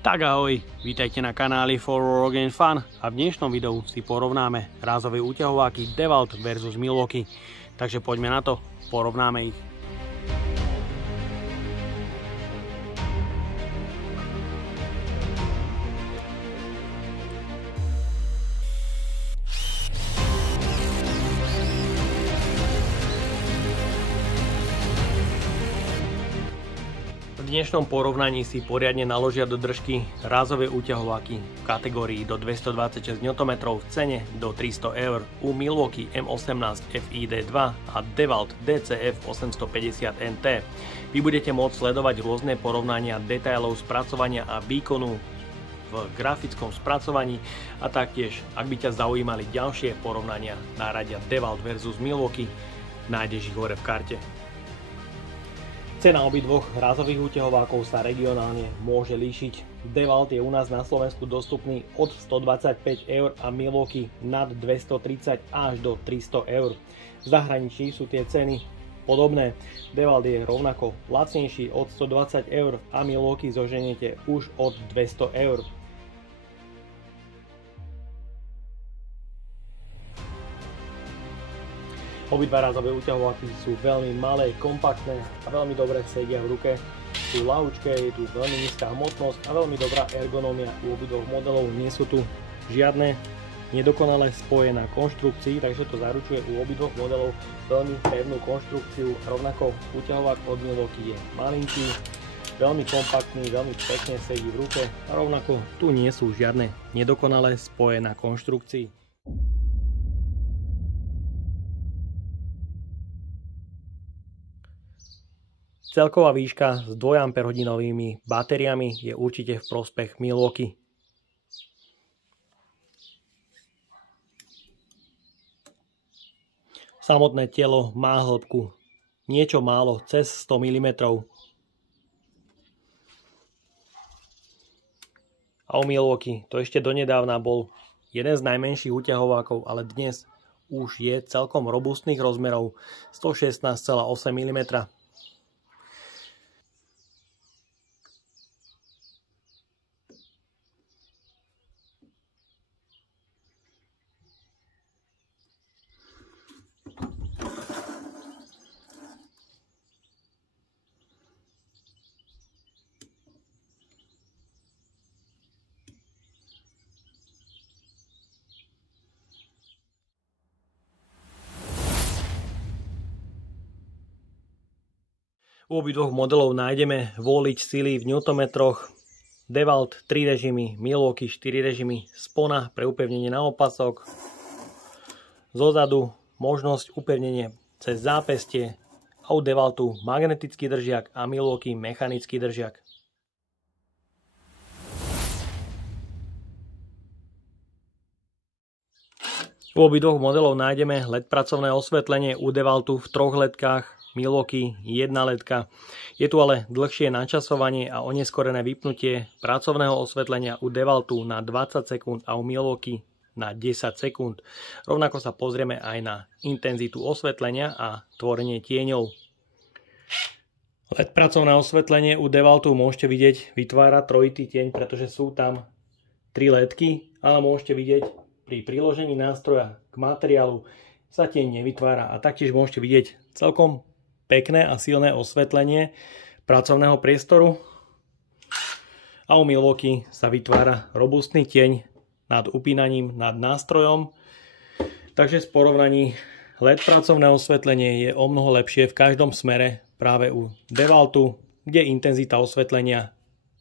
Tak ahoj, vítajte na kanáli For Rock and Fun a v dnešnom videu si porovnáme rázové úťahováky DeWalt versus Milwaukee. Takže poďme na to, porovnáme ich. V dnešnom porovnaní si poriadne naložia do držky rázové úťahováky v kategórii do 226 Nm v cene do 300 €, u Milwaukee M18 FID2 a DeWalt DCF 850 NT. Vy budete môcť sledovať rôzne porovnania detailov spracovania a výkonu v grafickom spracovaní a taktiež, ak by ťa zaujímali ďalšie porovnania náradia DeWalt versus Milwaukee, nájdeš ich hore v karte. Cena obidvoch rázových úťahovákov sa regionálne môže líšiť. DeWalt je u nás na Slovensku dostupný od 125 € a Milwaukee nad 230 až do 300 €. V zahraničí sú tie ceny podobné. DeWalt je rovnako lacnejší od 120 € a Milwaukee zoženiete už od 200 €. Obidva rázové úťahováky sú veľmi malé, kompaktné a veľmi dobre sedia v ruke. Sú ľahučké, je tu veľmi nízka hmotnosť a veľmi dobrá ergonómia u obidvoch modelov. Nie sú tu žiadne nedokonale spoje na konštrukcii, takže to zaručuje u obidvoch modelov veľmi pevnú konštrukciu. Rovnako úťahovák od Milwaukee je malinký, veľmi kompaktný, veľmi pekne sedí v ruke a rovnako tu nie sú žiadne nedokonale spoje na konštrukcii. Celková výška s 2 Ah batériami je určite v prospech Milwaukee. Samotné telo má hĺbku niečo málo cez 100 mm. A u Milwaukee to ešte donedávna bol jeden z najmenších úťahovákov, ale dnes už je celkom robustných rozmerov 116,8 mm. U obidvoch modelov nájdeme volič sily v newtonmetroch, DeWalt 3 režimy, Milwaukee 4 režimy, spona pre upevnenie na opasok, zozadu možnosť upevnenie cez zápestie a u DeWaltu magnetický držiak a Milwaukee mechanický držiak. U obidvoch modelov nájdeme LED pracovné osvetlenie, u DeWaltu v 3 ledkách, Milwaukee 1 ledka. Je tu ale dlhšie načasovanie a oneskorené vypnutie pracovného osvetlenia u DeWaltu na 20 sekúnd a u Milwaukee na 10 sekúnd. Rovnako sa pozrieme aj na intenzitu osvetlenia a tvorenie tieňov. LED pracovné osvetlenie u DeWaltu môžete vidieť vytvára trojitý tieň, pretože sú tam 3 ledky, ale môžete vidieť pri priložení nástroja k materiálu sa tieň nevytvára a taktiež môžete vidieť celkom pekné a silné osvetlenie pracovného priestoru a u Milwaukee sa vytvára robustný tieň nad upínaním nad nástrojom. Takže z porovnaní LED pracovné osvetlenie je o mnoho lepšie v každom smere práve u DeWaltu, kde intenzita osvetlenia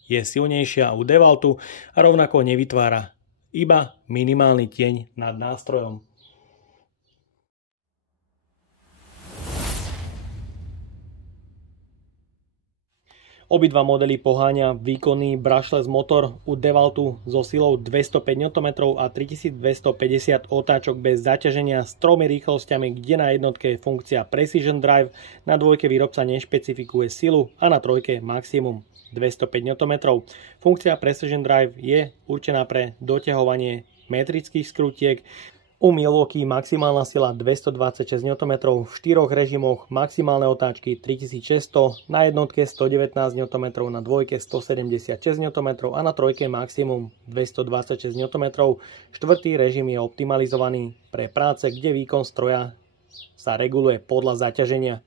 je silnejšia u DeWaltu a rovnako nevytvára iba minimálny tieň nad nástrojom. Obidva modely poháňa výkonný brushless motor u DeWaltu so silou 205 Nm a 3250 otáčok bez zaťaženia s 3 rýchlosťami, kde na jednotke je funkcia Precision Drive, na dvojke výrobca nešpecifikuje silu a na trojke maximum 205 Nm. Funkcia Precision Drive je určená pre doťahovanie metrických skrutiek. U Milwaukee maximálna sila 226 Nm, v 4 režimoch maximálne otáčky 3600, na jednotke 119 Nm, na dvojke 176 Nm a na trojke maximum 226 Nm. Štvrtý režim je optimalizovaný pre práce, kde výkon stroja sa reguluje podľa zaťaženia.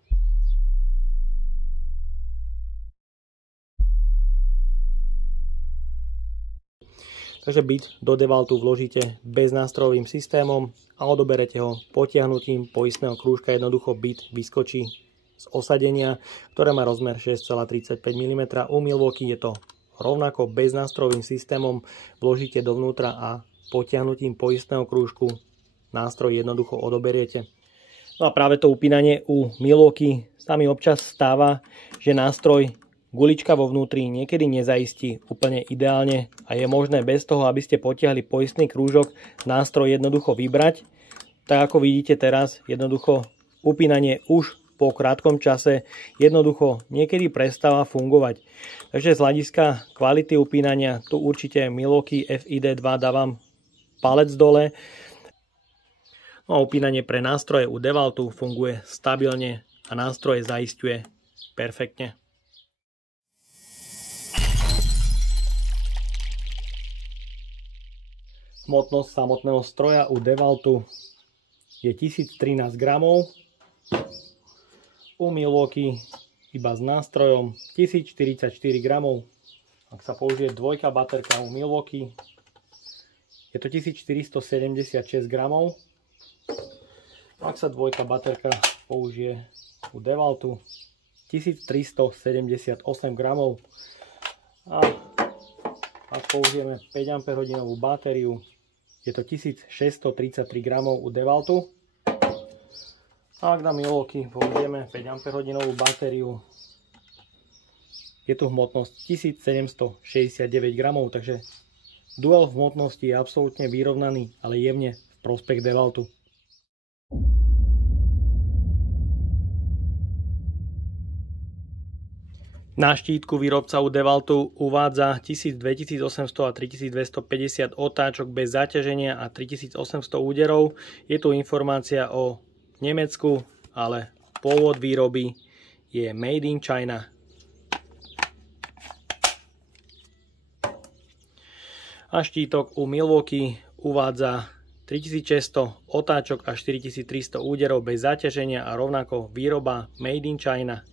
Takže bit do DeWaltu vložíte beznástrojovým systémom a odoberete ho potiahnutím poistného krúžka. Jednoducho bit vyskočí z osadenia, ktoré má rozmer 6,35 mm. U Milwaukee je to rovnako beznástrojovým systémom. Vložíte dovnútra a potiahnutím poistného krúžku nástroj jednoducho odoberiete. No a práve to upínanie u Milwaukee sa mi občas stáva, že nástroj gulička vo vnútri niekedy nezaistí úplne ideálne a je možné bez toho, aby ste potiahli poistný krúžok, nástroj jednoducho vybrať. Tak ako vidíte teraz, jednoducho upínanie už po krátkom čase jednoducho niekedy prestáva fungovať. Takže z hľadiska kvality upínania tu určite Milwaukee FID2 dávam palec dole. No a upínanie pre nástroje u DeWaltu funguje stabilne a nástroje zaisťuje perfektne. Hmotnosť samotného stroja u DeWaltu je 1013 gramov. U Milwaukee iba s nástrojom 1044 gramov. Ak sa použije dvojka baterka u Milwaukee, je to 1476 gramov. Ak sa dvojka baterka použije u DeWaltu, 1378 gramov. A ak použijeme 5 Ah batériu, je to 1633 gramov u DeWaltu. A ak na Milwaukee použijeme 5 Ah batériu, je tu hmotnosť 1769 gramov, takže duel v hmotnosti je absolútne vyrovnaný, ale jemne v prospech DeWaltu. Na štítku výrobca u DeWaltu uvádza 1000, 2800 a 3250 otáčok bez zaťaženia a 3800 úderov. Je tu informácia o Nemecku, ale pôvod výroby je Made in China. A štítok u Milwaukee uvádza 3600 otáčok a 4300 úderov bez zaťaženia a rovnako výroba Made in China.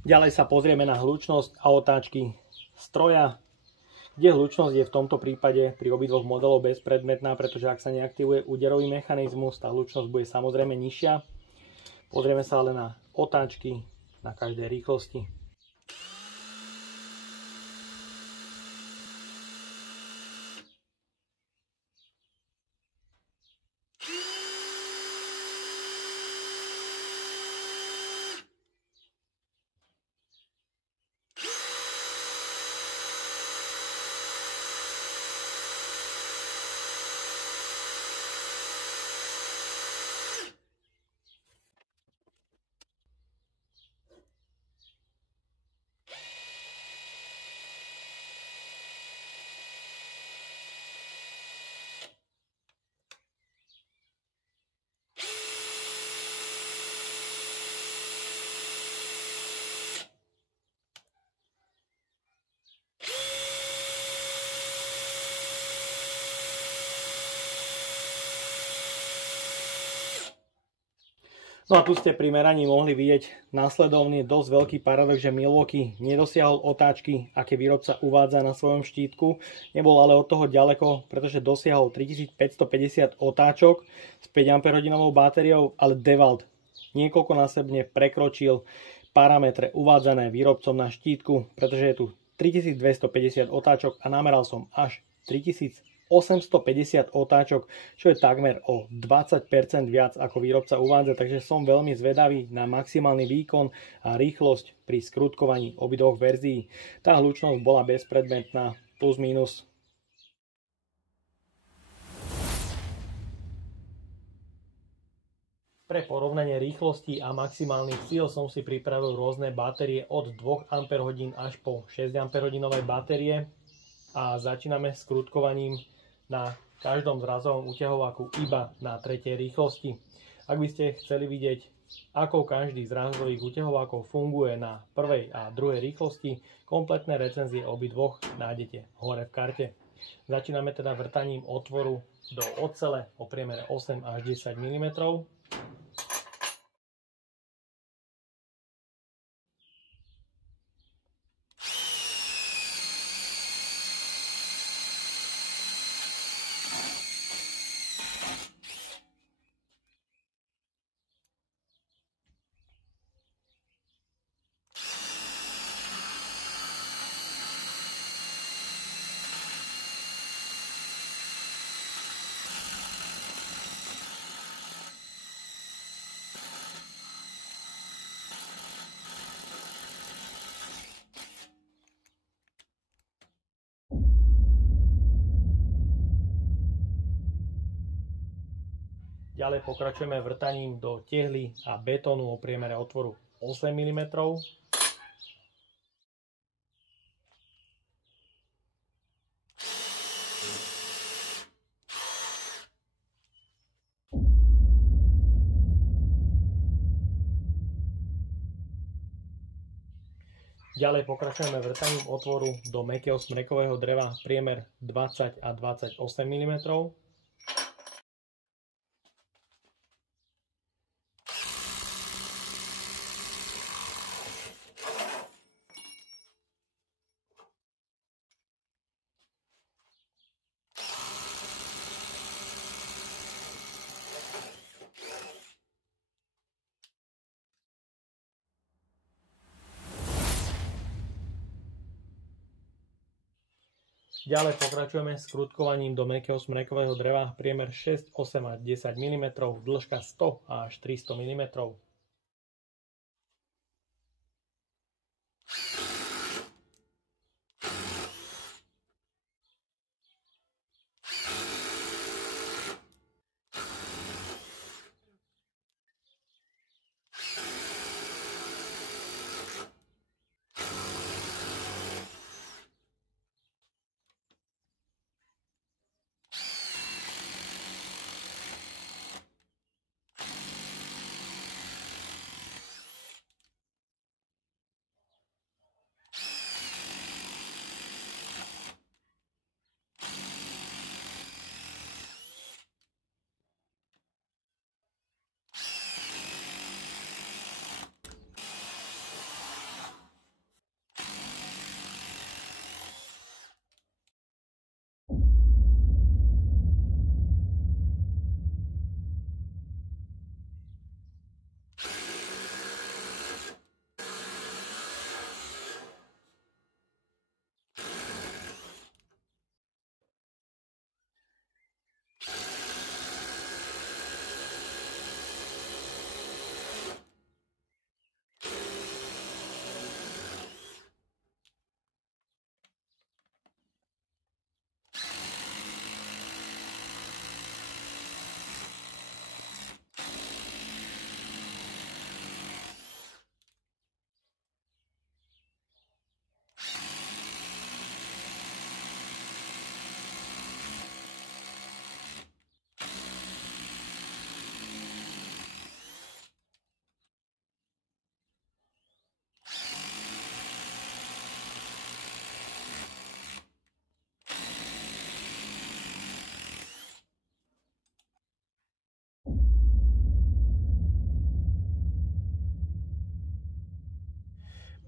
Ďalej sa pozrieme na hlučnosť a otáčky stroja, kde hlučnosť je v tomto prípade pri obidvoch modeloch bezpredmetná, pretože ak sa neaktivuje úderový mechanizmus, tá hlučnosť bude samozrejme nižšia. Pozrieme sa ale na otáčky na každej rýchlosti. No a tu ste pri meraní mohli vidieť následovný dosť veľký paradox, že Milwaukee nedosiahol otáčky, aké výrobca uvádza na svojom štítku. Nebol ale od toho ďaleko, pretože dosiahol 3550 otáčok s 5 Ah batériou, ale DeWalt niekoľkonásobne prekročil parametre uvádzané výrobcom na štítku, pretože je tu 3250 otáčok a nameral som až 3850 otáčok, čo je takmer o 20% viac ako výrobca uvádza, takže som veľmi zvedavý na maximálny výkon a rýchlosť pri skrutkovaní obidvoch verzií. Tá hlučnosť bola bezpredmetná plus minus. Pre porovnanie rýchlosti a maximálnych síl som si pripravil rôzne batérie od 2 Ah až po 6 Ah batérie a začíname s krútkovaním na každom zrazovom uťahováku iba na 3. rýchlosti. Ak by ste chceli vidieť, ako každý z zrazových uťahovákov funguje na 1. a 2. rýchlosti, kompletné recenzie obidvoch nájdete hore v karte. Začíname teda vrtaním otvoru do ocele o priemere 8 až 10 mm. Ďalej pokračujeme vrtaním do tehly a betónu o priemere otvoru 8 mm. Ďalej pokračujeme vrtaním otvoru do mäkkého smrekového dreva priemer 20 a 28 mm. Ďalej pokračujeme s krútkovaním do mäkkého smrekového dreva priemer 6, 8 a 10 mm, dĺžka 100 až 300 mm.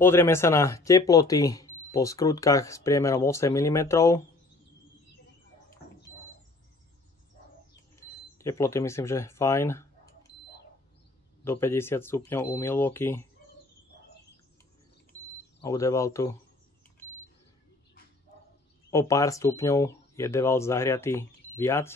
Pozrieme sa na teploty po skrutkách s priemerom 8 mm. Teploty myslím, že fajn. Do 50 stupňov u Milwaukee a u DeWaltu o pár stupňov je DeWalt zahriatý viac.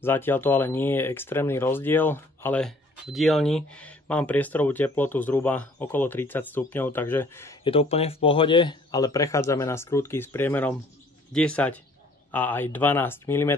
Zatiaľ to ale nie je extrémny rozdiel, ale v dielni mám priestorovú teplotu zhruba okolo 30 stupňov, takže je to úplne v pohode, ale prechádzame na skrutky s priemerom 10 a aj 12 mm.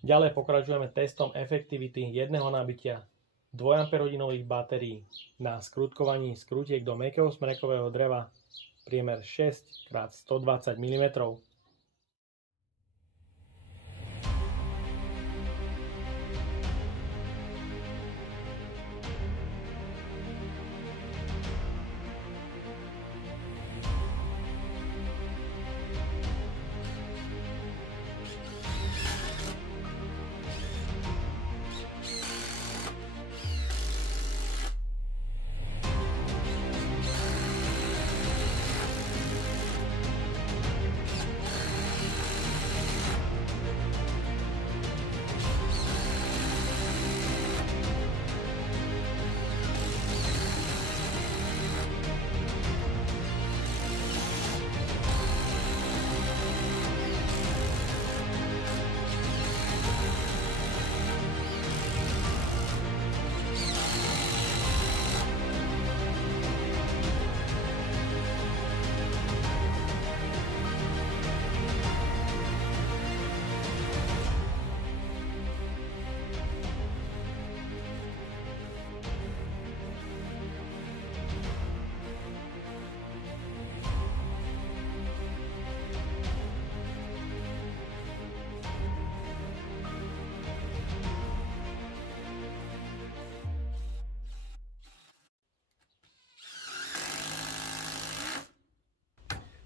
Ďalej pokračujeme testom efektivity jedného nabitia 2 Ah batérií na skrutkovaní skrutiek do mäkkého smrekového dreva priemer 6x120 mm.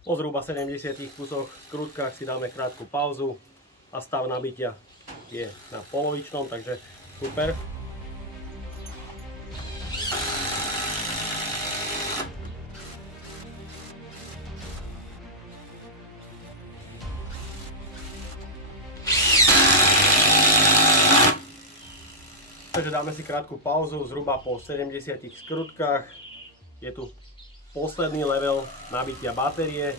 Po zhruba 70 kusoch v skrutkách si dáme krátku pauzu a stav nabitia je na polovičnom, takže super. Takže dáme si krátku pauzu zhruba po 70 skrutkách. Je tu posledný level nabitia batérie.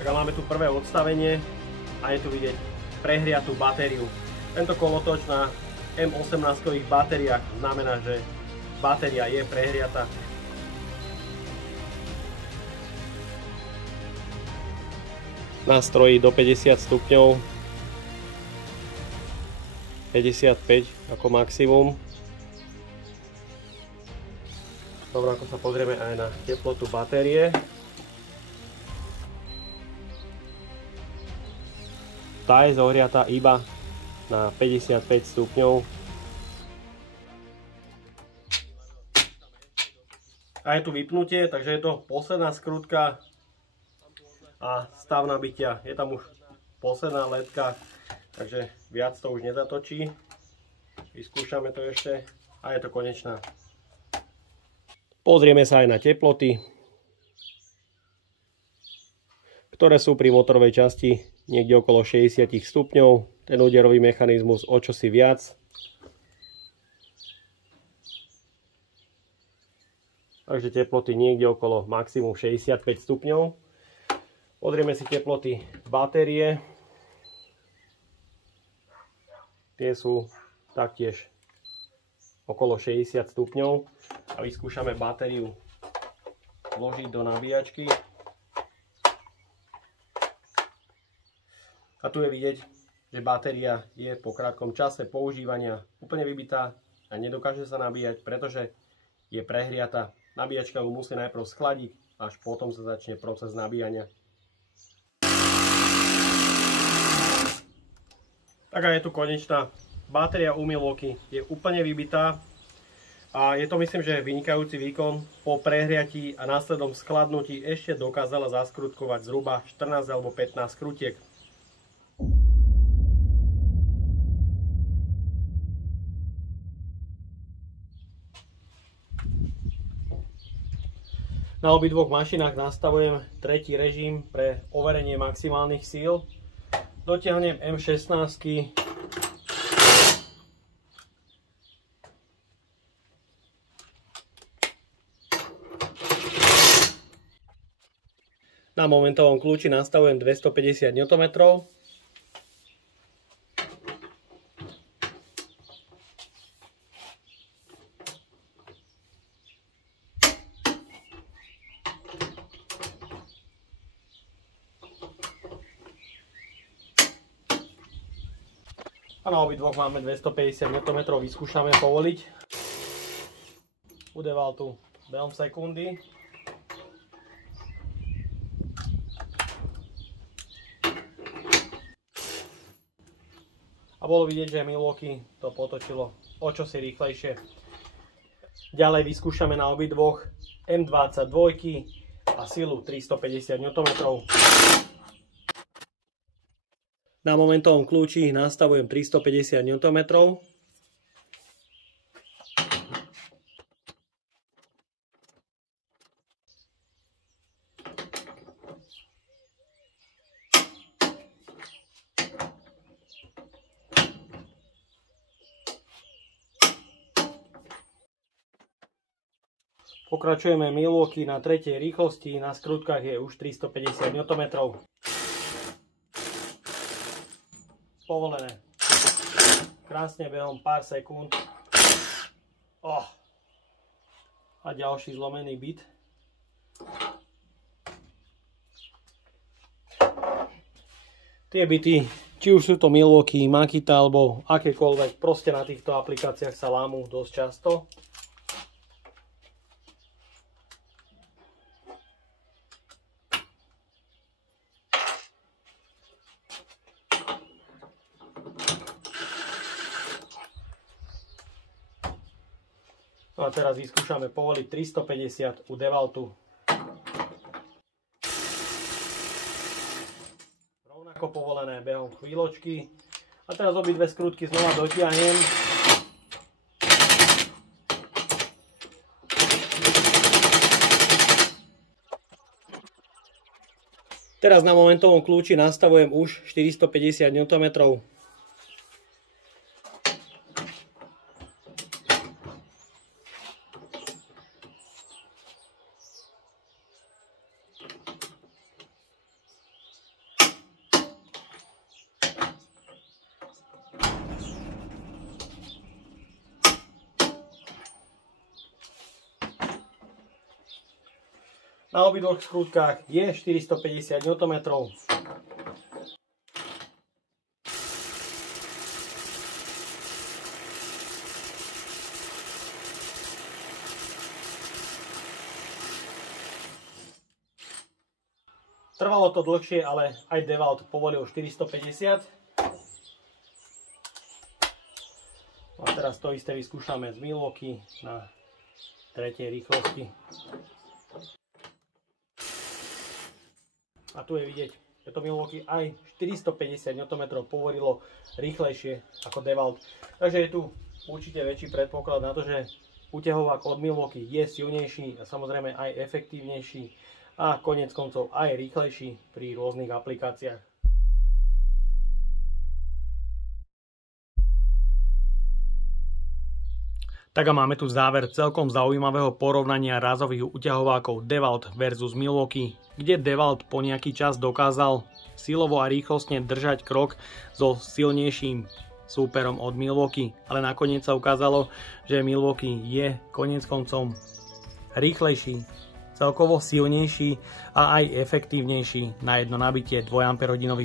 Tak a máme tu prvé odstavenie a je tu vidieť prehriatú batériu. Tento kolotoč na M18-kových batériách znamená, že batéria je prehriata. Nástrojí do 50 stupňov, 55 ako maximum. Dobre, ako sa pozrieme aj na teplotu batérie. Tá je zohriatá iba na 55 stupňov. A je tu vypnutie, takže je to posledná skrutka a stav nabitia. Je tam už posledná ledka, takže viac to už nezatočí. Vyskúšame to ešte a je to konečná. Pozrieme sa aj na teploty, ktoré sú pri motorovej časti niekde okolo 60 stupňov. Ten úderový mechanizmus o čosi viac. Takže teploty niekde okolo maximum 65 stupňov. Pozrieme si teploty batérie. Tie sú taktiež okolo 60 stupňov. A vyskúšame batériu vložiť do nabíjačky. A tu je vidieť, že batéria je po krátkom čase používania úplne vybitá a nedokáže sa nabíjať, pretože je prehriata. Nabíjačka ju musí najprv schladiť, až potom sa začne proces nabíjania. Tak a je tu konečná. Batéria u Milwaukee je úplne vybitá a je to, myslím, že vynikajúci výkon. Po prehriatí a následnom skladnutí ešte dokázala zaskrutkovať zhruba 14 alebo 15 skrutiek. Na obidvoch mašinách nastavujem tretí režim pre overenie maximálnych síl. Dotiahnem M16. Na momentovom kľúči nastavujem 250 Nm A na obidvoch máme 250 Nm, vyskúšame povoliť. U DeWaltu behom sekundy. A bolo vidieť, že Milwaukee to potočilo o čosi rýchlejšie. Ďalej vyskúšame na obidvoch M22 a silu 350 Nm. Na momentovom kľúči nastavujem 350 Nm. Pokračujeme Milwaukee na tretej rýchlosti, na skrutkách je už 350 Nm. Povolené. Krásne behom pár sekúnd. Oh. A ďalší zlomený bit. Tie bity, či už sú to Milwaukee, Makita alebo akékoľvek, proste na týchto aplikáciách sa lámú dosť často. No a teraz vyskúšame povoliť 350 u DeWaltu. Rovnako povolené behom chvíľočky. A teraz obidve skrutky znova dotiahnem. Teraz na momentovom kľúči nastavujem už 450 Nm. Na obidvoch skrutkách je 450 Nm. Trvalo to dlhšie, ale aj DeWalt povolil 450. A teraz to isté vyskúšame z Milwaukee na tretej rýchlosti. A tu je vidieť, že to Milwaukee aj 450 Nm povolilo rýchlejšie ako DeWalt. Takže je tu určite väčší predpoklad na to, že uťahovák od Milwaukee je silnejší a samozrejme aj efektívnejší a koniec koncov aj rýchlejší pri rôznych aplikáciách. Tak a máme tu záver celkom zaujímavého porovnania rázových uťahovákov DeWalt versus Milwaukee, kde DeWalt po nejaký čas dokázal silovo a rýchlostne držať krok so silnejším súperom od Milwaukee, ale nakoniec sa ukázalo, že Milwaukee je koniec koncom rýchlejší, celkovo silnejší a aj efektívnejší na jedno nabitie 2 Ah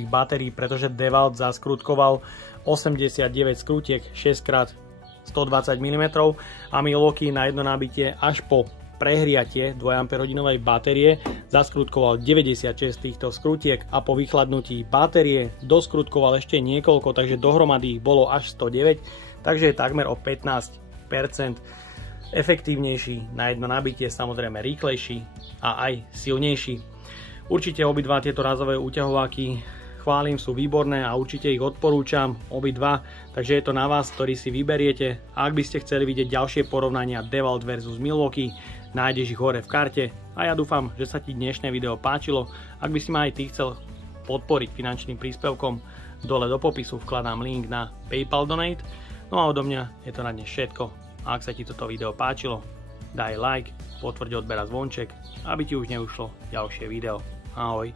batérií, pretože DeWalt zaskrutkoval 89 skrutiek 6x 120 mm a Milwaukee na jedno nabitie až po prehriatie 2 Ah batérie zaskrutkoval 96 týchto skrutiek a po vychladnutí batérie doskrutkoval ešte niekoľko, takže dohromady bolo až 109, takže je takmer o 15% efektívnejší na jedno nabitie, samozrejme rýchlejší a aj silnejší. Určite obidva tieto rázové uťahováky chválim, sú výborné a určite ich odporúčam obidva, takže je to na vás, ktorý si vyberiete. A ak by ste chceli vidieť ďalšie porovnania DeWalt versus Milwaukee, nájdeš ich hore v karte a ja dúfam, že sa ti dnešné video páčilo. Ak by si ma aj ty chcel podporiť finančným príspevkom, dole do popisu vkladám link na PayPal Donate. No a odo mňa je to na dnes všetko. A ak sa ti toto video páčilo, daj like, potvrď odber a zvonček, aby ti už neušlo ďalšie video. Ahoj.